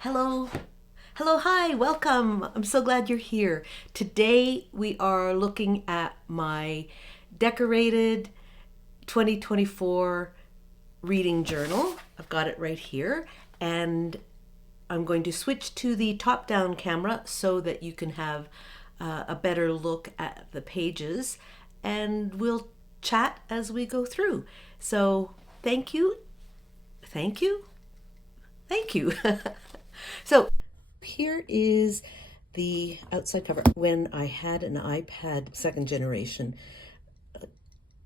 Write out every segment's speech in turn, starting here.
Hello. Hello, hi, welcome. I'm so glad you're here. Today we are looking at my decorated 2024 reading journal. I've got it right here, and I'm going to switch to the top down camera so that you can have a better look at the pages, and we'll chat as we go through. So, thank you, thank you, thank you. So, here is the outside cover. When I had an iPad second generation,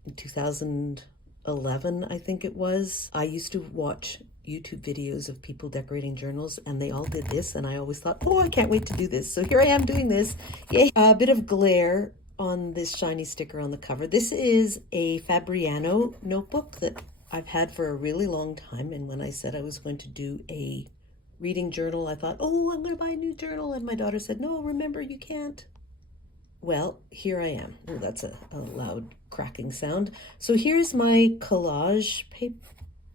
in 2011, I think it was, I used to watch YouTube videos of people decorating journals, and they all did this, and I always thought, oh, I can't wait to do this. So here I am doing this. Yay. A bit of glare on this shiny sticker on the cover. This is a Fabriano notebook that I've had for a really long time, and when I said I was going to do a reading journal, I thought, oh, I'm going to buy a new journal. And my daughter said, no, remember, you can't. Well, here I am. Oh, that's a loud cracking sound. So here's my collage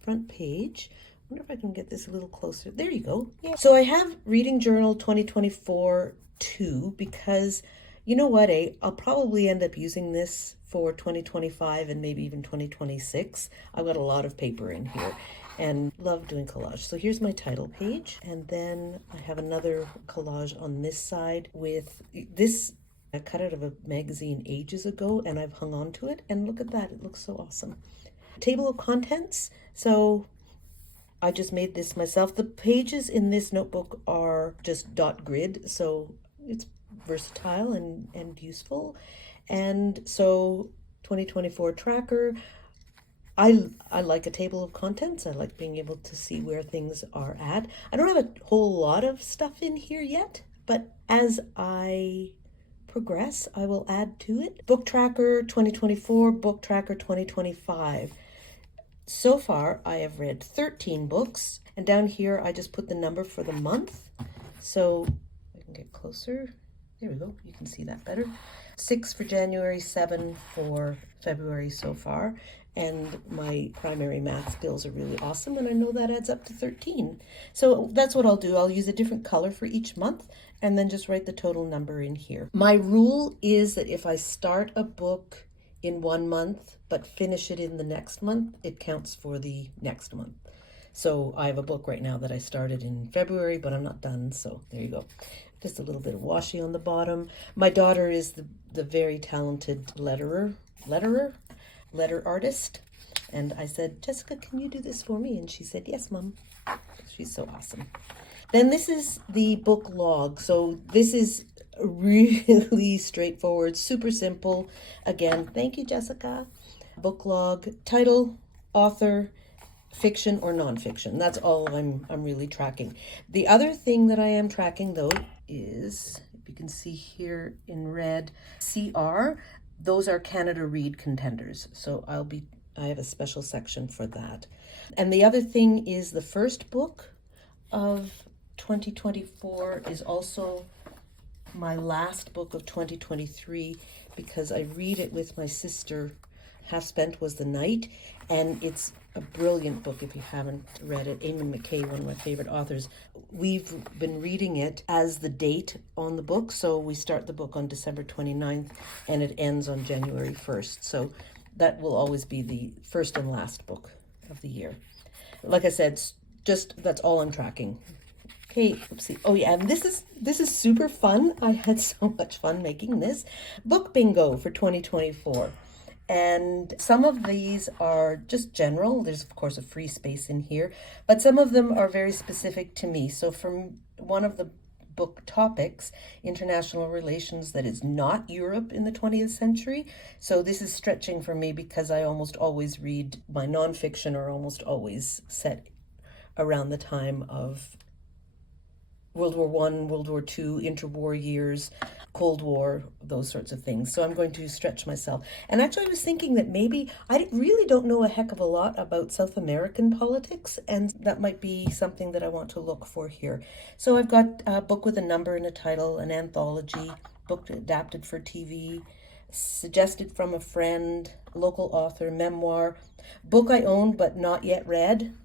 front page. I wonder if I can get this a little closer. There you go. Yeah. So I have Reading Journal 2024 2 because you know what, I'll probably end up using this for 2025 and maybe even 2026. I've got a lot of paper in here and love doing collage. So here's my title page, and then I have another collage on this side with this. I cut out of a magazine ages ago and I've hung on to it, and look at that, it looks so awesome. Table of contents. So I just made this myself. The pages in this notebook are just dot grid, so it's versatile and useful. And so 2024 tracker. I like a table of contents. I like being able to see where things are at. I don't have a whole lot of stuff in here yet, but as I progress, I will add to it. Book tracker 2024, book tracker 2025. So far, I have read 13 books, and down here, I just put the number for the month. So I can get closer. There we go. You can see that better. 6 for January, 7 for February so far. And my primary math skills are really awesome, and I know that adds up to 13. So that's what I'll do. I'll use a different color for each month and then just write the total number in here. My rule is that if I start a book in one month but finish it in the next month, it counts for the next month. So I have a book right now that I started in February, but I'm not done, so there you go. Just a little bit of washi on the bottom. My daughter is the very talented letter artist. And I said, Jessica, can you do this for me? And she said, yes, Mom. She's so awesome. Then this is the book log. So this is really straightforward, super simple. Again, thank you, Jessica. Book log, title, author, fiction or nonfiction. That's all I'm really tracking. The other thing that I am tracking though is, if you can see here in red, CR. Those are Canada Read contenders. So I have a special section for that. And the other thing is the first book of 2024 is also my last book of 2023 because I read it with my sister. Half Spent Was the Night, and it's a brilliant book if you haven't read it. Eamon McKay, one of my favorite authors. We've been reading it as the date on the book, so we start the book on December 29th and it ends on January 1st. So that will always be the first and last book of the year. Like I said, that's all I'm tracking. Okay, oopsie. Oh yeah, and this is super fun. I had so much fun making this. Book bingo for 2024. And some of these are just general. There's, of course, a free space in here, but some of them are very specific to me. So from one of the book topics, international relations that is not Europe in the 20th century. So this is stretching for me because I almost always read my nonfiction are almost always set around the time of World War I, World War II, interwar years, Cold War, those sorts of things. So I'm going to stretch myself. And actually I was thinking that maybe I really don't know a heck of a lot about South American politics, and that might be something that I want to look for here. So I've got a book with a number and a title, an anthology, book adapted for TV, suggested from a friend, local author, memoir, book I own but not yet read,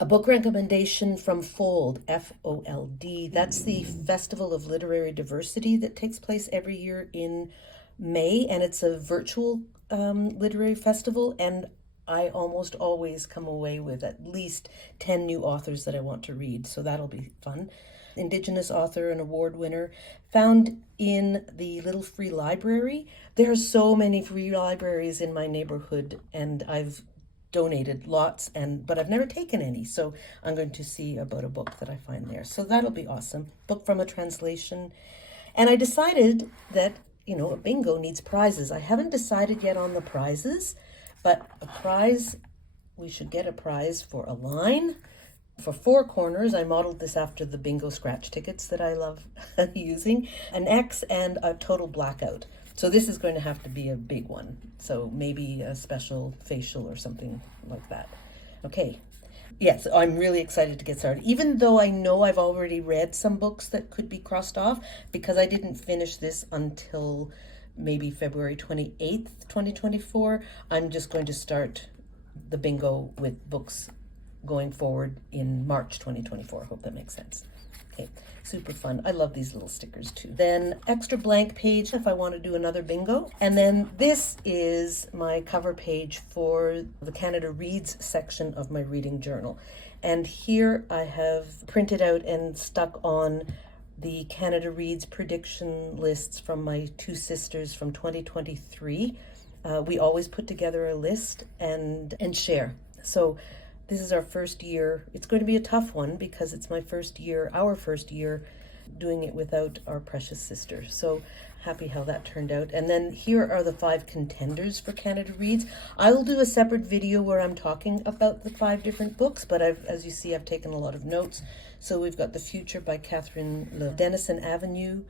A book recommendation from Fold, Fold. That's the Festival of Literary Diversity that takes place every year in May, and it's a virtual literary festival. And I almost always come away with at least 10 new authors that I want to read, so that'll be fun. Indigenous author and award winner, found in the little free library. There are so many free libraries in my neighborhood, and I've donated lots, but I've never taken any, so I'm going to see about a book that I find there, so that'll be awesome. Book from a translation. And I decided that a bingo needs prizes. I haven't decided yet on the prizes, but we should get a prize for a line, for 4 corners. I modeled this after the bingo scratch tickets that I love using, an X, and a total blackout. So this is going to have to be a big one. So maybe a special facial or something like that. Okay. Yes, I'm really excited to get started. Even though I know I've already read some books that could be crossed off, because I didn't finish this until maybe February 28th, 2024, I'm just going to start the bingo with books going forward in March 2024. I hope that makes sense. Okay, super fun. I love these little stickers too. Then extra blank page if I want to do another bingo. And then this is my cover page for the Canada Reads section of my reading journal. And here I have printed out and stuck on the Canada Reads prediction lists from my 2 sisters from 2023. We always put together a list and share. So this is our first year. It's going to be a tough one because it's our first year doing it without our precious sister. So happy how that turned out. And then here are the 5 contenders for Canada Reads. I will do a separate video where I'm talking about the 5 different books, but as you see, I've taken a lot of notes. So we've got The Future by Catherine Le Denison Avenue.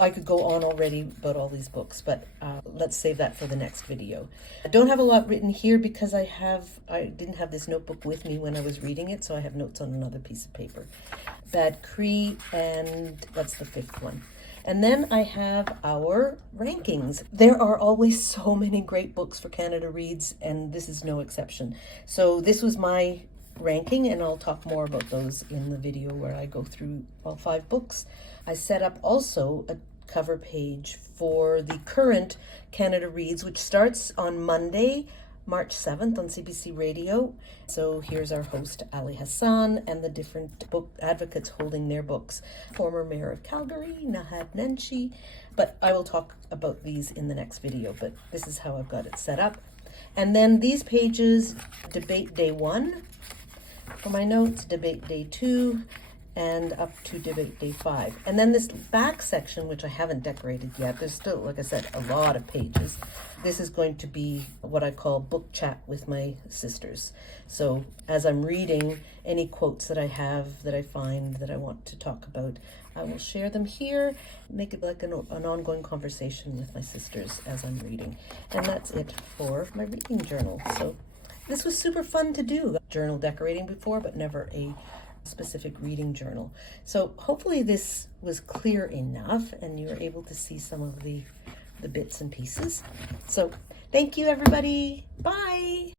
I could go on already about all these books, but let's save that for the next video. I don't have a lot written here because I didn't have this notebook with me when I was reading it, so I have notes on another piece of paper. Bad Cree, and that's the 5th one. And then I have our rankings. There are always so many great books for Canada Reads, and this is no exception. So this was my ranking, and I'll talk more about those in the video where I go through all 5 books. I set up also a cover page for the current Canada Reads, which starts on Monday, March 7th on CBC Radio. So here's our host, Ali Hassan, and the different book advocates holding their books. Former Mayor of Calgary, Nahad Nenshi. But I will talk about these in the next video, but this is how I've got it set up. And then these pages, Debate Day 1 for my notes, Debate Day 2, and up to Debate Day 5. And then this back section, which I haven't decorated yet, there's still, like I said, a lot of pages. This is going to be what I call book chat with my sisters. So as I'm reading, any quotes that I have that I find that I want to talk about, I will share them here, make it like an ongoing conversation with my sisters as I'm reading. And that's it for my reading journal. So this was super fun to do. Journal decorating before, but never a specific reading journal. So hopefully this was clear enough and you were able to see some of the bits and pieces. So thank you, everybody. Bye.